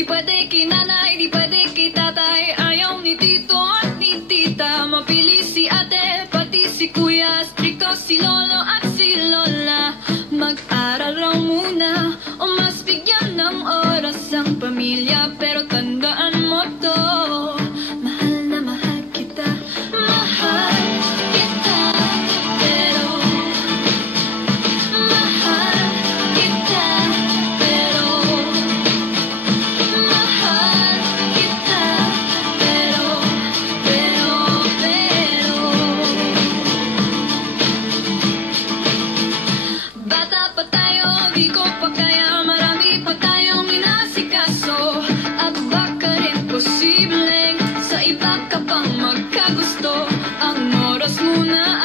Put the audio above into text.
Di pwede kay nanay, di pwede kay tatay, ayaw ni tito at ni tita. Mapili si ate, pati si kuya, stricto si lolo at si lola. Mag-aral raw muna o mas bigyan ng oras ang pamilya. Pero tandaan mo to, mahal na mahal kita, mahal kita. Pero mahal kita, pero mahal kita, pero bata pa tayo, di ko pa kaya, marami pa tayong inasikaso. At baka rin posibleng sa iba ka pang magkagusto. Ang oras muna